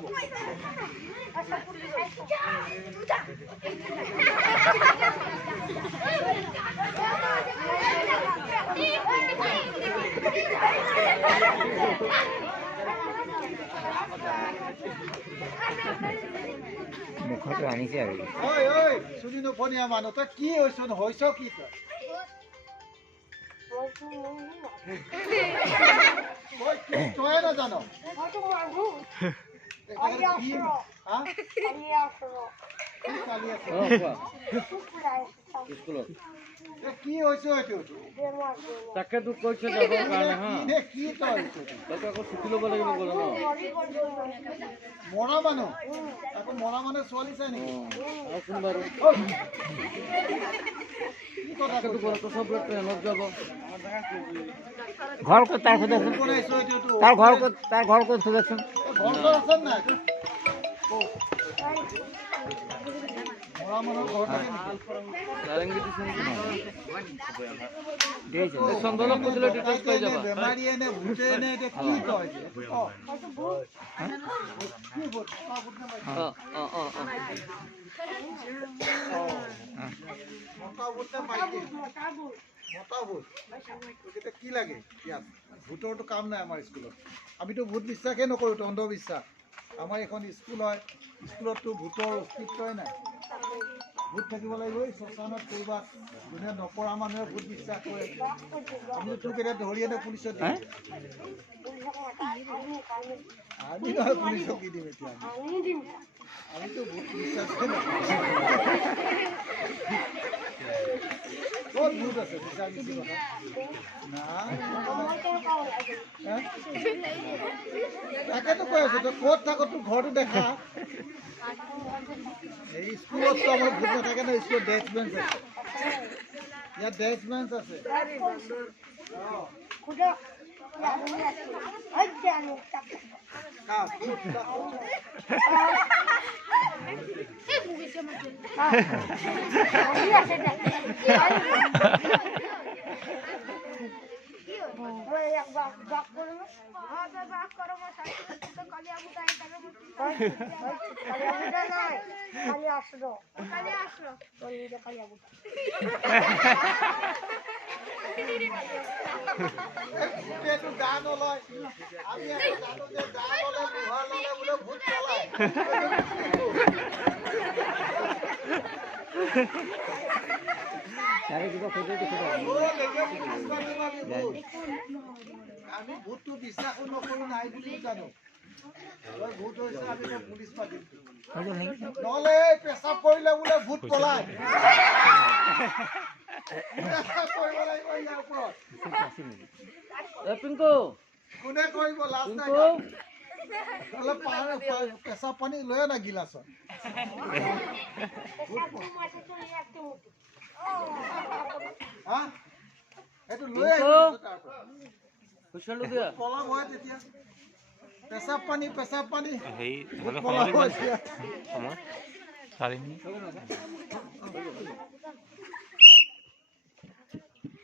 যাব মুখটো আনিছে আৰু ঐ শুনি নোপনীয়া মানুহ তই কি হৈছ কি তই তই নাজান কি হৈছে এইটো তাকেতো কৈছে যাবৰ কাৰণে হা কি তই তাকে আকৌ ছুটি ল'ব লাগিব গ'লে ন মৰা মানুহ আকৌ মৰা মানুহ ছোৱালী চাই নেকি আৰু কোন বাৰু কি কথা তাকেতো ঘৰতো চব ট্ৰেইনত যাব ঘৰ ক'ত তাৰ সোধকচোন বনাইছো এইটো তাৰ ঘৰ ক'ত সোধকচোন ঘৰ আছে নাই মৰা মানুহৰ ঘৰ থাকে নেকি চন্দনক কৈছিলে ডিটেইলছ পাই যাবা বেমাৰীয়ে নে ভূতে নে এতিয়া কি কয় কি লাগে ইয়াত ভূতৰতো কাম নাই আমাৰ স্কুলত আমিতো ভূত বিশ্বাসেই নকৰোঁ অন্ধবিশ্বাস আমাৰ এখন স্কুল হয় স্কুলততো ভূতৰ অস্তিত্বই নাই ভূত থাকিব লাগিব এই শ্মশানত কৰবাত যোনে নপৰা মানুহে ভূত বিশ্বাস কৰে আমি তোক এতিয়া ধৰি এনে পুলিচত দিম আমি নহয় পুলিচক দি দিম এতিয়া আমিতো ভূত বিশ্বাসেই নকৰোঁ ক'ত ভূত আছে মিছা মিছি কথা তাকেতো কৈ আছো তই ক'ত থাক তোৰ ঘৰটো দেখা এই স্কুলততো আমাৰ ভূত নাথাকে ন স্কুলত ডেস্ক বেঞ্চ আছে ইয়াত ডেস্ক বেঞ্চ আছে গান লয় আমি জানো যে গান ললে লোহাৰ ললে বোলে ভূত পলায় আমি ভূতটো বিশ্বাসো নকৰো নাই বুলি জানো ভূত হৈছে আমি পুলিচ পাতিম নহলে পেচাব কৰিলে বোলে ভূত পলায় কৰিব লাগিব ইয়াৰ ওপৰত পিংকু কোনে কৰিব লাজ নাই অলপ পেচাব পানী লৈ না গিলাচত সেইটো লৈ পলাব হয় তেতিয়া পেচাব পানী পলাব এতিয়া